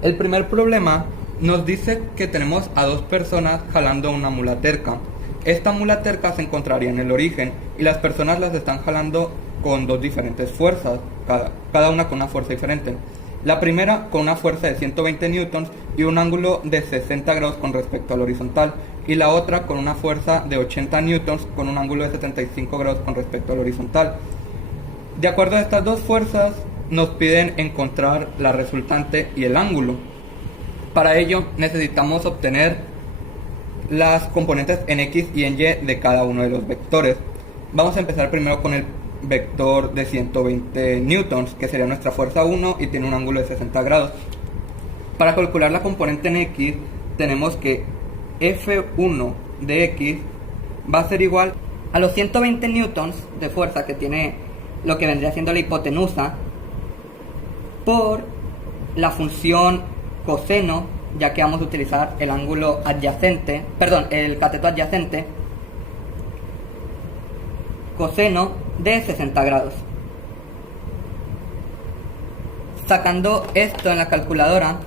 El primer problema nos dice que tenemos a dos personas jalando una mula terca. Esta mula terca se encontraría en el origen y las personas las están jalando con dos diferentes fuerzas, cada una con una fuerza diferente. La primera con una fuerza de 120 newtons y un ángulo de 60 grados con respecto al horizontal, y la otra con una fuerza de 80 newtons con un ángulo de 75 grados con respecto al horizontal. De acuerdo a estas dos fuerzas, nos piden encontrar la resultante y el ángulo. Para ello necesitamos obtener las componentes en X y en Y de cada uno de los vectores. Vamos a empezar primero con el vector de 120 newtons, que sería nuestra fuerza 1 y tiene un ángulo de 60 grados. Para calcular la componente en X, tenemos que F1 de X va a ser igual a los 120 newtons de fuerza que tiene lo que vendría siendo la hipotenusa por la función coseno, ya que vamos a utilizar el ángulo adyacente, el cateto adyacente, coseno de 60 grados. Sacando esto en la calculadora,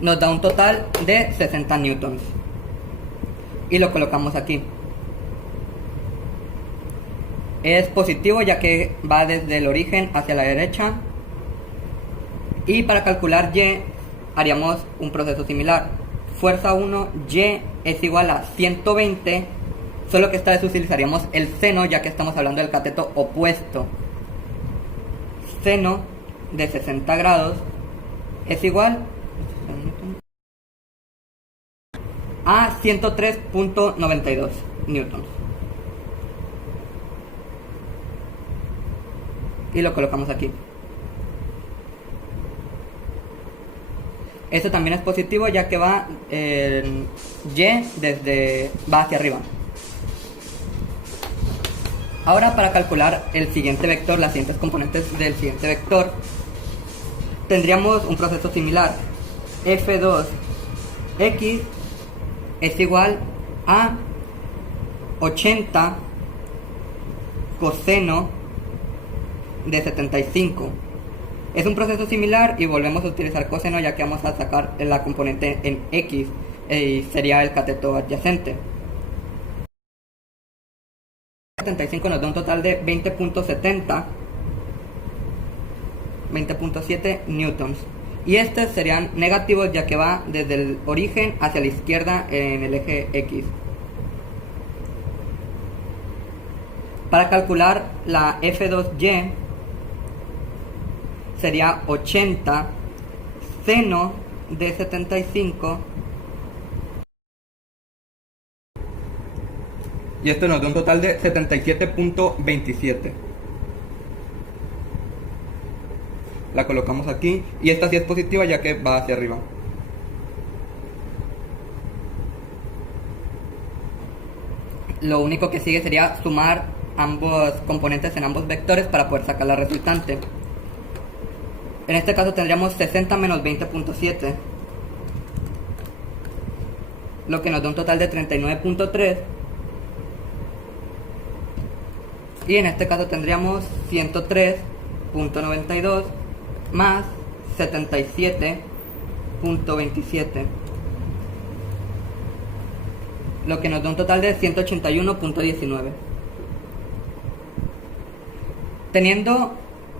nos da un total de 60 newtons. Y lo colocamos aquí. Es positivo ya que va desde el origen hacia la derecha. Y para calcular Y haríamos un proceso similar. Fuerza 1, Y es igual a 120, solo que esta vez utilizaríamos el seno ya que estamos hablando del cateto opuesto. Seno de 60 grados es igual a 103.92 newtons. Y lo colocamos aquí. Esto también es positivo ya que va va hacia arriba. Ahora para calcular el siguiente vector, las siguientes componentes del siguiente vector, tendríamos un proceso similar. F2x es igual a 80 coseno de 75. Es un proceso similar y volvemos a utilizar coseno ya que vamos a sacar la componente en X y sería el cateto adyacente. 75 nos da un total de 20.7 newtons. Y estos serían negativos ya que va desde el origen hacia la izquierda en el eje X. Para calcular la F2Y sería 80 seno de 75. Y esto nos da un total de 77.27. La colocamos aquí y esta sí es positiva ya que va hacia arriba. Lo único que sigue sería sumar ambos componentes en ambos vectores para poder sacar la resultante. En este caso tendríamos 60 menos 20.7, lo que nos da un total de 39.3. Y en este caso tendríamos 103.92 más 77.27, lo que nos da un total de 181.19. Teniendo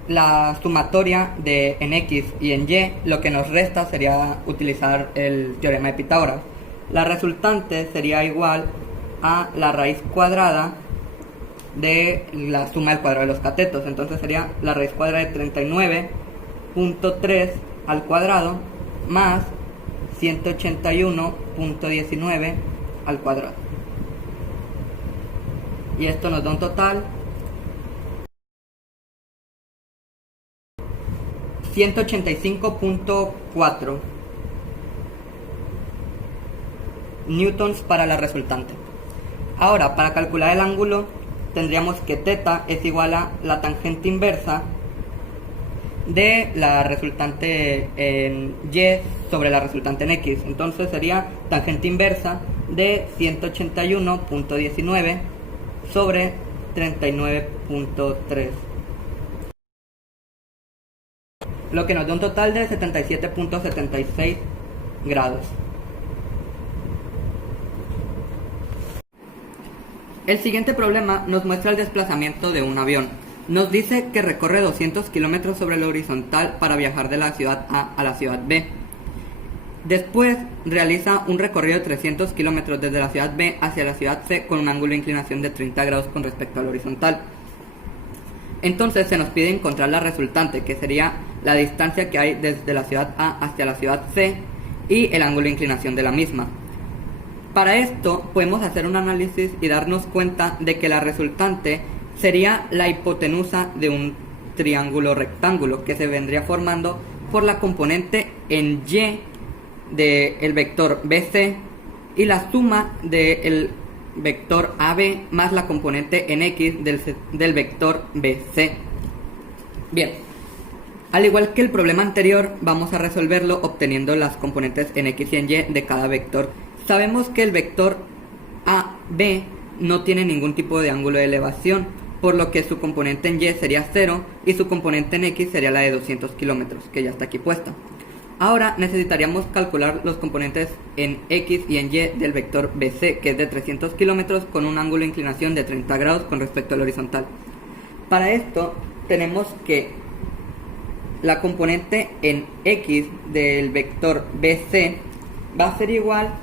la sumatoria de en X y en Y, lo que nos resta sería utilizar el teorema de Pitágoras. La resultante sería igual a la raíz cuadrada de la suma del cuadrado de los catetos. Entonces sería la raíz cuadrada de 39.3 al cuadrado más 181.19 al cuadrado. Y esto nos da un total 185.4 newtons para la resultante. Ahora, para calcular el ángulo, tendríamos que θ es igual a la tangente inversa de la resultante en Y sobre la resultante en X. Entonces sería tangente inversa de 181.19 sobre 39.3. lo que nos da un total de 77.76 grados. El siguiente problema nos muestra el desplazamiento de un avión. Nos dice que recorre 200 kilómetros sobre la horizontal para viajar de la ciudad A a la ciudad B. Después realiza un recorrido de 300 kilómetros desde la ciudad B hacia la ciudad C con un ángulo de inclinación de 30 grados con respecto a la horizontal. Entonces se nos pide encontrar la resultante, que sería la distancia que hay desde la ciudad A hacia la ciudad C y el ángulo de inclinación de la misma. Para esto podemos hacer un análisis y darnos cuenta de que la resultante sería la hipotenusa de un triángulo rectángulo que se vendría formando por la componente en Y del vector BC y la suma del vector AB más la componente en X del vector BC. Bien, al igual que el problema anterior, vamos a resolverlo obteniendo las componentes en X y en Y de cada vector. Sabemos que el vector AB no tiene ningún tipo de ángulo de elevación, por lo que su componente en Y sería 0 y su componente en X sería la de 200 kilómetros, que ya está aquí puesta. Ahora necesitaríamos calcular los componentes en X y en Y del vector BC, que es de 300 kilómetros con un ángulo de inclinación de 30 grados con respecto al horizontal. Para esto tenemos que la componente en X del vector BC va a ser igual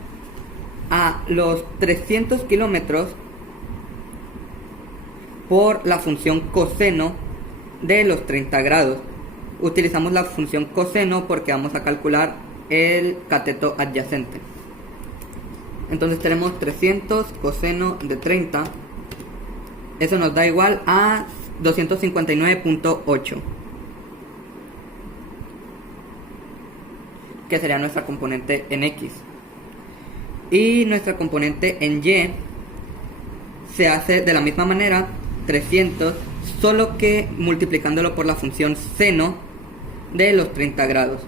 a los 300 kilómetros por la función coseno de los 30 grados. Utilizamos la función coseno porque vamos a calcular el cateto adyacente. Entonces tenemos 300 coseno de 30. Eso nos da igual a 259.8, que sería nuestra componente en X. Y nuestra componente en Y se hace de la misma manera, 300, solo que multiplicándolo por la función seno de los 30 grados.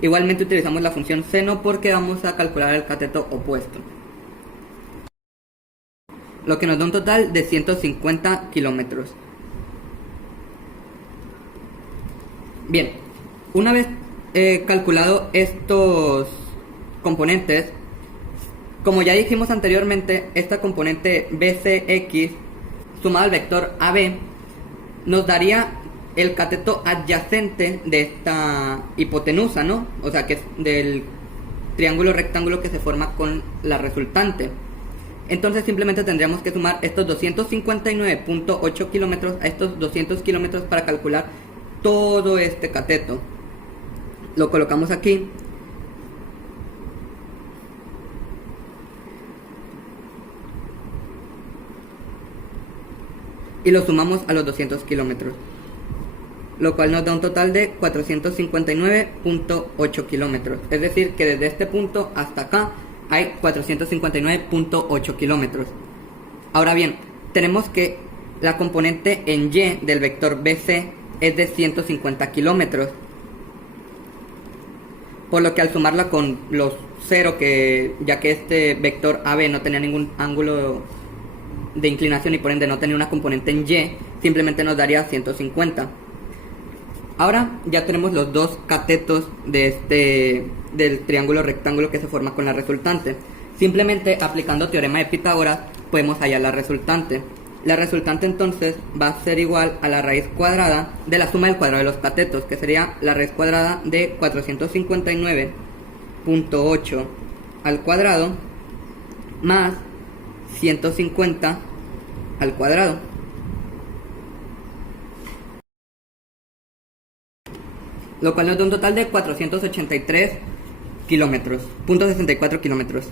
Igualmente utilizamos la función seno porque vamos a calcular el cateto opuesto, lo que nos da un total de 150 kilómetros. Bien, una vez calculado estos componentes, como ya dijimos anteriormente, esta componente BCX sumada al vector AB nos daría el cateto adyacente de esta hipotenusa, ¿no? O sea, que es del triángulo rectángulo que se forma con la resultante. Entonces simplemente tendríamos que sumar estos 259.8 kilómetros a estos 200 kilómetros para calcular todo este cateto. Lo colocamos aquí. Y lo sumamos a los 200 kilómetros, lo cual nos da un total de 459.8 kilómetros. Es decir, que desde este punto hasta acá hay 459.8 kilómetros. Ahora bien, tenemos que la componente en Y del vector BC es de 150 kilómetros. Por lo que al sumarla con los 0, ya que este vector AB no tenía ningún ángulo de inclinación y por ende no tenía una componente en Y, simplemente nos daría 150. Ahora ya tenemos los dos catetos del triángulo rectángulo que se forma con la resultante. Simplemente aplicando teorema de Pitágoras podemos hallar la resultante. La resultante entonces va a ser igual a la raíz cuadrada de la suma del cuadrado de los catetos, que sería la raíz cuadrada de 459.8 al cuadrado más 150 al cuadrado. Lo cual nos da un total de 483 kilómetros, .64 kilómetros.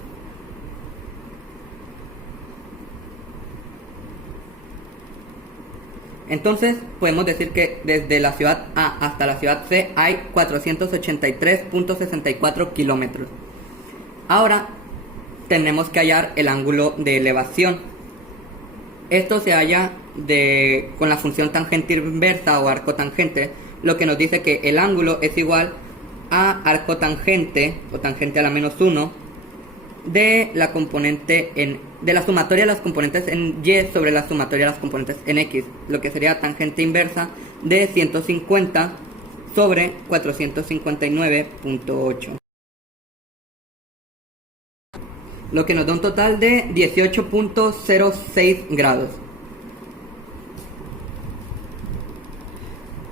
Entonces podemos decir que desde la ciudad A hasta la ciudad C hay 483.64 kilómetros. Ahora tenemos que hallar el ángulo de elevación. Esto se halla con la función tangente inversa o arco tangente, lo que nos dice que el ángulo es igual a arco tangente o tangente a la menos 1 de la componente de la sumatoria de las componentes en Y sobre la sumatoria de las componentes en X, lo que sería tangente inversa de 150 sobre 459.8. Lo que nos da un total de 18.06 grados.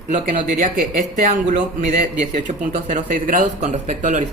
Lo que nos diría que este ángulo mide 18.06 grados con respecto al horizonte.